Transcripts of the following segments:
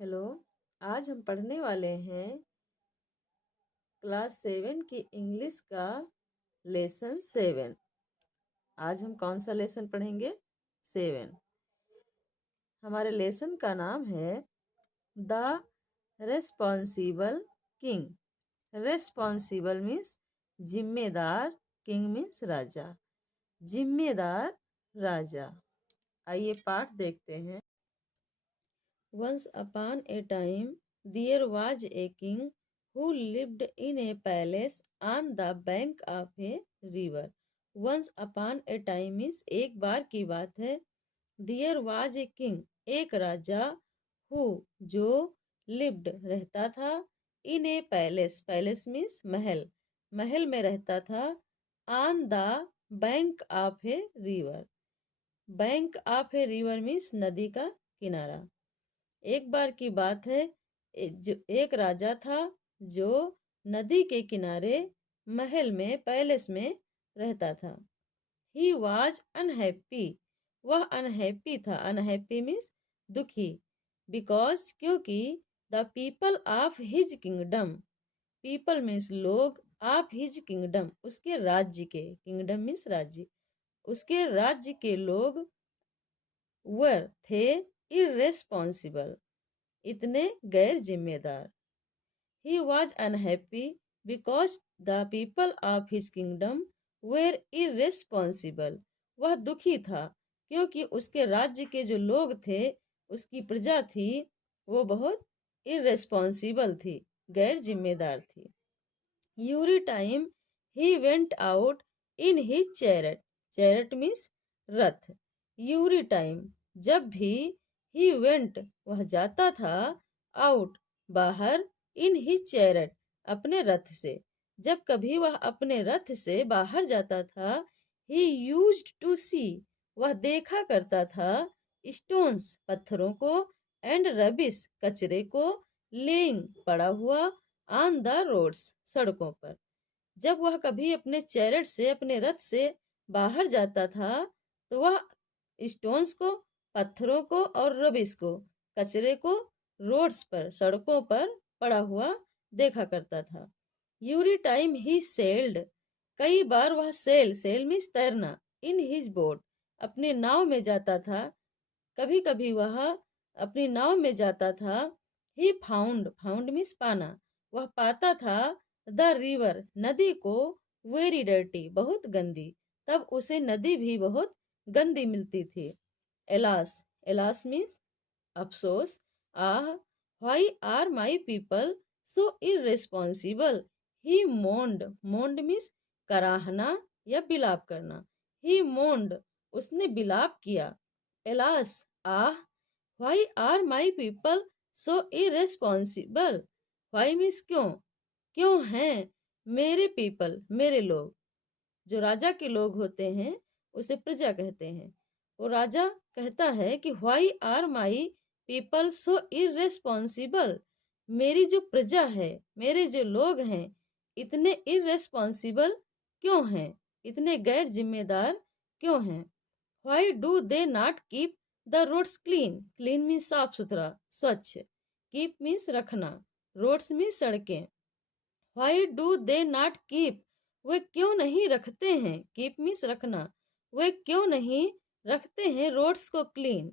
Hello. आज हम पढ़ने वाले हैं क्लास 7 की इंग्लिश का लेसन 7। आज हम कौन सा लेसन पढ़ेंगे? 7। हमारे लेसन का नाम है the responsible king. Responsible means जिम्मेदार, किंग मीन्स राजा, जिम्मेदार राजा। आइए पाठ देखते हैं। Once upon a time, there was a king who lived in a palace on the bank of a river. Once upon a time means एक बार की बात है। There was a king, एक राजा, who जो lived रहता था, in a palace, palace means महल, महल में रहता था, on the bank of a river. Bank of a river means नदी का किनारा। एक बार की बात है, एक राजा था जो नदी के किनारे महल में, पैलेस में रहता था। ही वॉज अनहैप्पी, वह अनहैप्पी था। अनहैप्पी मीन्स दुखी। बिकॉज क्योंकि the people of his kingdom, people means लोग, ऑफ हिज किंगडम उसके राज्य के, किंगडम मीन्स राज्य, उसके राज्य के लोग वर थे इर्रेस्पॉन्सिबल, इतने गैर जिम्मेदार। He was unhappy because the people of his kingdom were irresponsible, वह दुखी था क्योंकि उसके राज्य के जो लोग थे, उसकी प्रजा थी, वो बहुत इर्रेस्पॉन्सिबल थी, गैर जिम्मेदार थी। Yuri time he went out in his chariot, chariot means Rath. Yuri time जब भी, ही वेंट वह जाता था, आउट बाहर, इन हिज चैरेट अपने रथ से, जब कभी वह अपने रथ से बाहर जाता था, ही यूज्ड टू सी वह देखा करता था, स्टोन्स पत्थरों को, एंड रबिश कचरे को, लेइंग पड़ा हुआ, ऑन द रोड्स सड़कों पर। जब वह कभी अपने चैरेट से, अपने रथ से बाहर जाता था, तो वह स्टोन्स को, पत्थरों को और रबिश को, कचरे को रोड्स पर, सड़कों पर पड़ा हुआ देखा करता था। यूरी टाइम ही सेल्ड, कई बार वह सेल मीन्स तैरना, इन हिज बोट अपने नाव में जाता था, कभी कभी वह अपनी नाव में जाता था। ही फाउंड, फाउंड मीन्स पाना, वह पाता था, द रिवर नदी को, वेरी डर्टी बहुत गंदी, तब उसे नदी भी बहुत गंदी मिलती थी। एलास, एलास मीन्स अफसोस, ah why are my people so irresponsible, he moaned, moaned means कराहना या बिलाप करना, ही मोन्ड उसने बिलाप किया। Alas ah why are my people so irresponsible, why means क्यों, क्यों हैं मेरे पीपल मेरे लोग, जो राजा के लोग होते हैं उसे प्रजा कहते हैं। वो राजा कहता है कि why are my people so irresponsible, मेरी जो प्रजा है, मेरे जो लोग हैं, इतने इर्रेस्पॉन्सिबल क्यों हैं, इतने गैर जिम्मेदार क्यों हैं। Why do they not keep the roads clean, clean means साफ सुथरा, स्वच्छ, कीप मीन्स रखना, रोड्स मीन्स सड़कें। Why do they not keep, वे क्यों नहीं रखते हैं, कीप मीन्स रखना, वे क्यों नहीं रखते हैं रोड्स को क्लीन,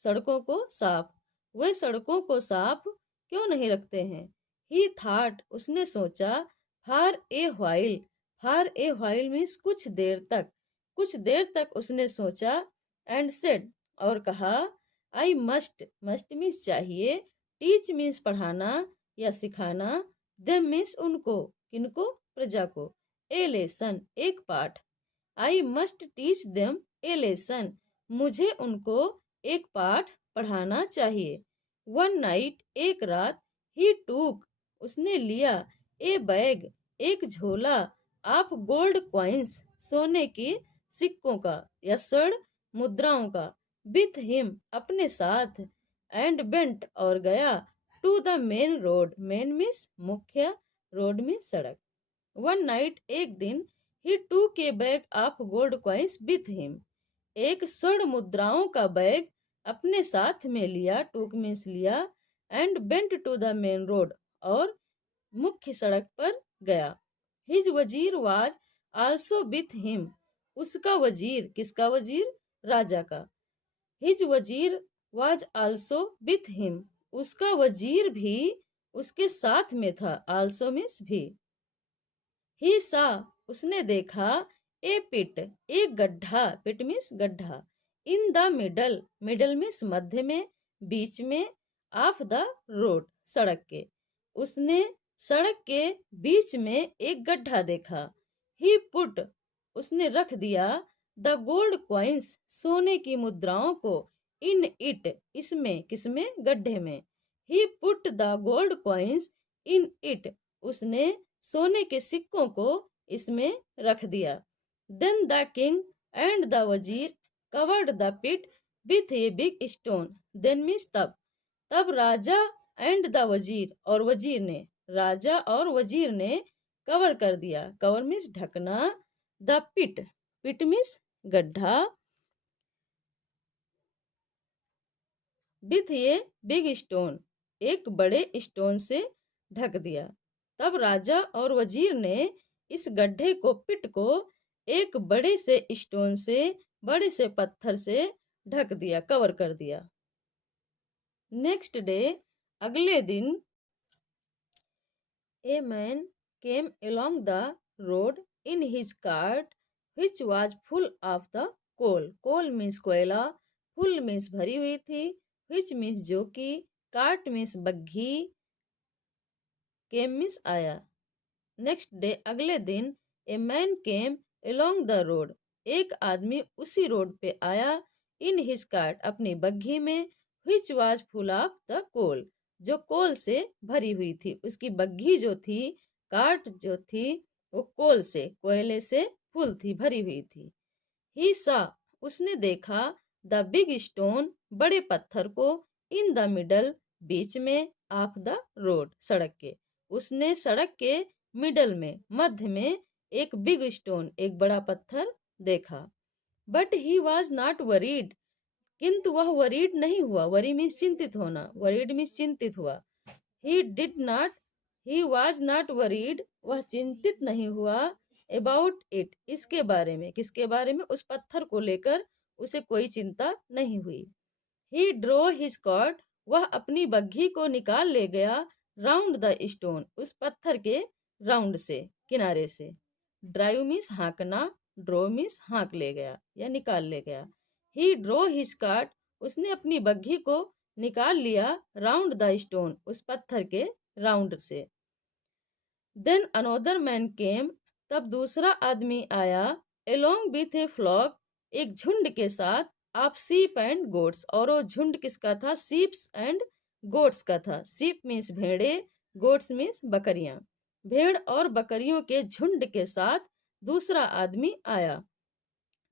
सड़कों को साफ, वे सड़कों को साफ क्यों नहीं रखते हैं। ही थाट उसने सोचा, for a while, for a while means कुछ देर तक, कुछ देर तक उसने सोचा, एंड सेड और कहा, आई मस्ट, मस्ट मीन्स चाहिए, टीच मीन्स पढ़ाना या सिखाना, देम मीन्स उनको, किनको, प्रजा को, ए लेसन एक पाठ, I must teach them A lesson मुझे उनको एक पाठ पढ़ाना चाहिए। वन नाइट एक रात, ही टूक उसने लिया, ए बैग एक झोला, ऑफ गोल्ड क्वाइंस सोने की सिक्कों का या स्वर्ण मुद्राओं का, विथ हिम अपने साथ, एंड बेंट और गया, to the main road, main means मुख्य, रोड में सड़क। वन नाइट एक दिन, he took a bag of gold coins with him, एक स्वर्ण मुद्राओं का बैग अपने साथ में लिया, टूक मीन्स लिया, and went to the main road, और मुख्य सड़क पर गया। हिज वजीर वाज आल्सो विथ हिम, उसका वजीर, किसका वजीर? राजा का। हिज वजीर वाज आल्सो विथ हिम, उसका वजीर भी उसके साथ में था। आल्सो मीन्स भी। ही सा, उसने देखा, ए पिट, एक गड्ढा, पिट मीन्स गड्ढा, in the middle, middle means मध्य में, बीच में, ऑफ द रोड, सड़क के। उसने सड़क के बीच में एक गड्ढा देखा। ही पुट, उसने रख दिया, द गोल्ड कॉइन्स, सोने की मुद्राओं को, इन इट, इसमें, किसमें? गड्ढे में। He put the gold coins in it, उसने सोने के सिक्कों को इसमें रख दिया। Then the king and the वजीर covered the pit with a big stone, then means तब, तब राजा एंड द वजीर, और वजीर ने, राजा और वजीर ने कवर कर दिया। कवर मीन्स ढकना, द पिट, पिट मीन्स गड्ढा, विथ ये बिग स्टोन, एक बड़े स्टोन से ढक दिया। तब राजा और वजीर ने इस गड्ढे को, पिट को, एक बड़े से स्टोन से, बड़े से पत्थर से ढक दिया, कवर कर दिया। नेक्स्ट डे, अगले दिन, a man came along the road in his cart which was full of the coal, coal means कोयला, full means भरी हुई थी, which means जो कि, कार्ट means बग्घी, केम means आया। नेक्स्ट डे, अगले दिन, a man came along the road, एक आदमी उसी रोड पे आया, इन हिज कार्ट, अपनी बग्घी में, which was full of the coal, जो कोल से भरी हुई थी। उसकी बग्घी जो थी, कार्ट जो थी, वो कोल से, कोयले से फुल थी, भरी हुई थी। ही सा, उसने देखा, द बिग स्टोन, बड़े पत्थर को, इन द मिडल, बीच में, ऑफ द रोड, सड़क के। उसने सड़क के मिडल में, मध्य में, एक बिग स्टोन, एक बड़ा पत्थर देखा। But he was not worried, किंतु वह वरीड नहीं हुआ। वरी मीन्स चिंतित होना, वरीड मीन्स चिंतित हुआ। He did not, he was not worried, वह चिंतित नहीं हुआ, अबाउट इट, इसके बारे में, किसके बारे में? उस पत्थर को लेकर उसे कोई चिंता नहीं हुई। ही ड्रो हिज कॉर्ड, वह अपनी बग्घी को निकाल ले गया, राउंड द स्टोन, उस पत्थर के राउंड से, किनारे से। ड्राइव मीन्स हाँकना, ड्रो मीन्स हाँक ले गया या निकाल ले गया। ही ड्रो हिज कार्ट, उसने अपनी बग्घी को निकाल लिया, राउंड द स्टोन, उस पत्थर के राउंड से। देन अनोदर मैन केम, तब दूसरा आदमी आया, एलोंग विथ ए फ्लॉक, एक झुंड के साथ, ऑफ सीप एंड गोट्स, और वो झुंड किसका था? सीप्स एंड गोट्स का था। सीप मीन्स भेड़े, गोट्स मीन्स बकरियां। भेड़ और बकरियों के झुंड के साथ दूसरा आदमी आया।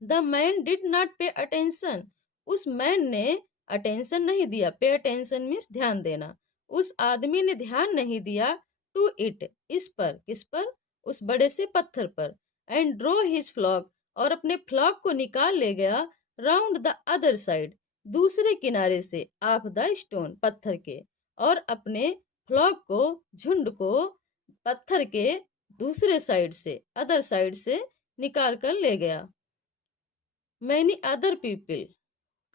The man did not pay attention, उस मैन ने अटेंशन नहीं दिया, पे अटेंशन मीन्स ध्यान देना, उस आदमी ने ध्यान नहीं दिया, टू इट, इस पर, किस पर? उस बड़े से पत्थर पर। एंड ड्रो हिज फ्लॉक, और अपने फ्लॉक को निकाल ले गया, राउंड द अदर साइड, दूसरे किनारे से, ऑफ द स्टोन, पत्थर के, और अपने फ्लॉक को, झुंड को, पत्थर के दूसरे साइड से, अदर साइड से निकाल कर ले गया। मैनी अदर पीपल,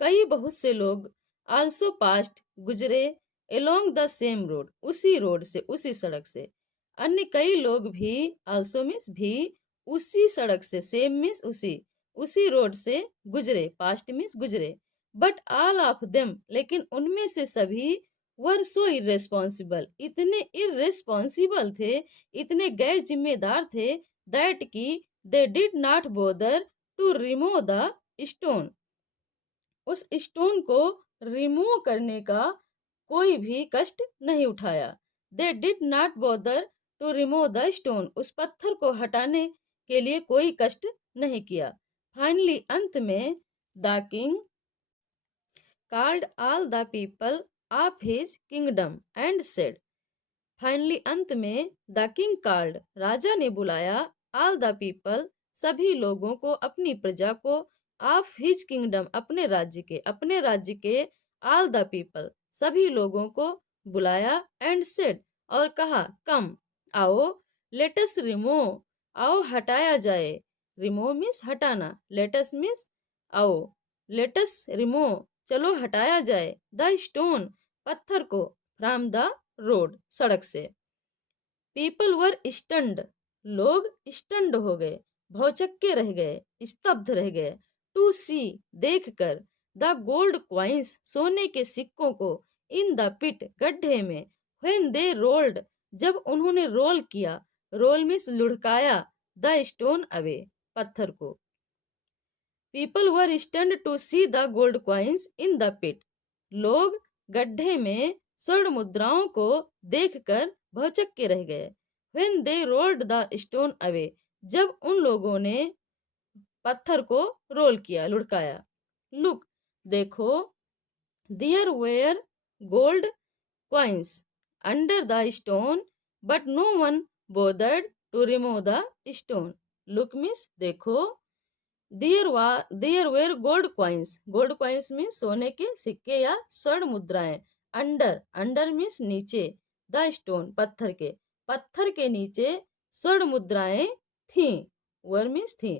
कई बहुत से लोग, आल्सो पास्ट, गुजरे, एलोंग द सेम रोड, उसी रोड से, उसी सड़क से। अन्य कई लोग भी, आल्सो मीन्स भी, उसी सड़क से, सेम मीन्स उसी, उसी रोड से गुजरे, पास्ट मीन्स गुजरे। बट ऑल ऑफ देम, लेकिन उनमें से सभी, वर सो इर्रेस्पॉन्सिबल, इतने इर्रेस्पॉन्सिबल थे, इतने गैर जिम्मेदार थे, दैट की they did not bother to remove the stone, उस स्टोन को रिमूव करने का कोई भी कष्ट नहीं उठाया। They did not bother to remove the stone, उस पत्थर को हटाने के लिए कोई कष्ट नहीं किया। फाइनली, अंत में, the king called all the people of his kingdom and said, finally, अंत में, द किंग कॉल्ड, राजा ने बुलाया, ऑल द पीपल, सभी लोगों को, अपनी प्रजा को, ऑफ हिज किंगडम, अपने राज्य के, ऑल द पीपल, सभी लोगों को, बुलाया एंड सेड और कहा कम आओ, लेटस रिमूव आओ हटाया जाए, रिमूव मीन्स हटाना, लेटस मीन्स आओ, लेटस रिमूव चलो हटाया जाए, द स्टोन पत्थर को, फ्रॉम द रोड सड़क से। पीपल वर स्टन्ड लोग स्टन्ड हो गए, भौचक्के रह गए, स्तब्ध रह गए, टू सी देखकर, द गोल्ड क्वाइंस सोने के सिक्कों को, इन द पिट गड्ढे में, व्हेन दे रोल्ड जब उन्होंने रोल किया, रोल मीन्स लुढ़काया, द स्टोन अवे पत्थर को। People were stunned to see the gold coins in the pit लोग गड्ढे में स्वर्ण मुद्राओं को देखकर भौचक्के रह गए। When they rolled the stone away जब उन लोगों ने पत्थर को रोल किया, लुढ़काया। लुक देखो, there were gold coins under the stone but no one bothered to remove the stone. Look means देखो, there were gold coins means सोने के सिक्के या स्वर्ण मुद्राएं, अंडर अंडर मीन्स नीचे, द स्टोन पत्थर के नीचे स्वर्ण मुद्राएं थी, वर मीन्स थी,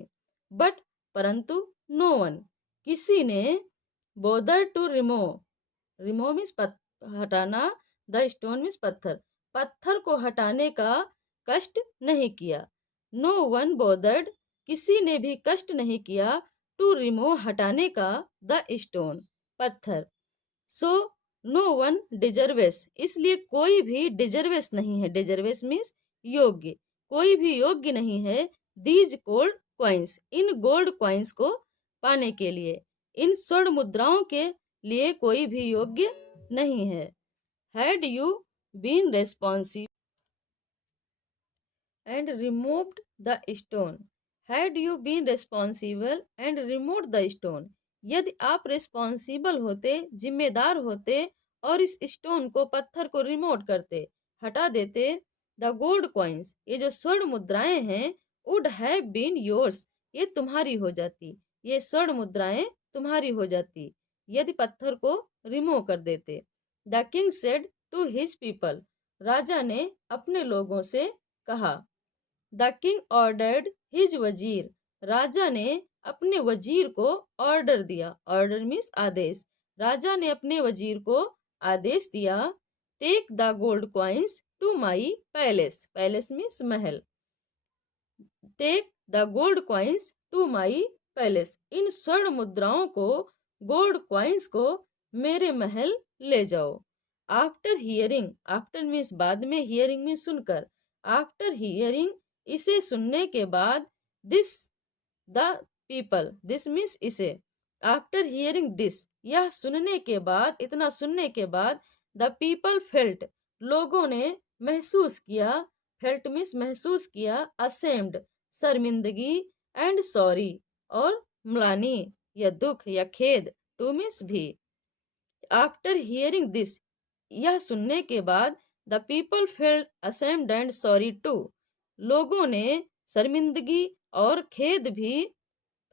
बट परंतु नो वन किसी ने, बोदर टू रिमूव मीन्स हटाना, द स्टोन मीन्स पत्थर को हटाने का कष्ट नहीं किया, नो वन बोदर्ड किसी ने भी कष्ट नहीं किया, टू रिमूव हटाने का, द स्टोन पत्थर, सो नो वन डिजर्वेस इसलिए कोई भी डिजर्वेस नहीं है, डिजर्वेस मीन्स योग्य, कोई भी योग्य नहीं है, these gold coins in gold coins को पाने के लिए, इन स्वर्ण मुद्राओं के लिए कोई भी योग्य नहीं है। Had you been responsible and removed the stone, had you been responsible and removed the stone यदि आप रेस्पॉन्सिबल होते, जिम्मेदार होते और इस स्टोन को, पत्थर को रिमूव करते, हटा देते, द गोल्ड क्वाइंस ये जो स्वर्ण मुद्राएं हैं, वुड हैव बीन योर्स ये तुम्हारी हो जाती, ये स्वर्ण मुद्राएं तुम्हारी हो जाती यदि पत्थर को रिमूव कर देते। The king said to his people राजा ने अपने लोगों से कहा, द किंग ऑर्डर्ड हिज वजीर राजा ने अपने वजीर को ऑर्डर दिया, ऑर्डर मीन्स आदेश, राजा ने अपने वजीर को आदेश दिया, take the gold coins to my palace, palace means महल, take the gold coins to my palace इन स्वर्ण मुद्राओं को, गोल्ड क्वाइंस को मेरे महल ले जाओ। आफ्टर हियरिंग, आफ्टर मीन्स बाद में, हियरिंग मीन्स सुनकर, आफ्टर हियरिंग इसे सुनने के बाद, this the people this means इसे, आफ्टर हियरिंग दिस यह सुनने के बाद, इतना सुनने के बाद, द पीपल फेल्ट लोगों ने महसूस किया, फेल्ट मीन्स महसूस किया, असेम्ड शर्मिंदगी, एंड सॉरी और म्लानी या दुख या खेद, टू मीन्स भी। आफ्टर हियरिंग दिस यह सुनने के बाद, the people felt ashamed and sorry too लोगों ने शर्मिंदगी और खेद भी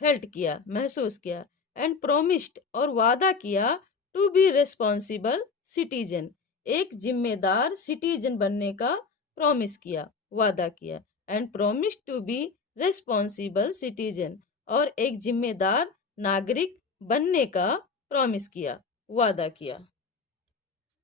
फेल्ट किया, महसूस किया, एंड प्रोमिस्ड और वादा किया, टू बी रेस्पॉन्सिबल सिटीजन एक जिम्मेदार सिटीजन बनने का प्रॉमिस किया, वादा किया, and promised to be responsible citizen और एक जिम्मेदार नागरिक बनने का प्रॉमिस किया, वादा किया।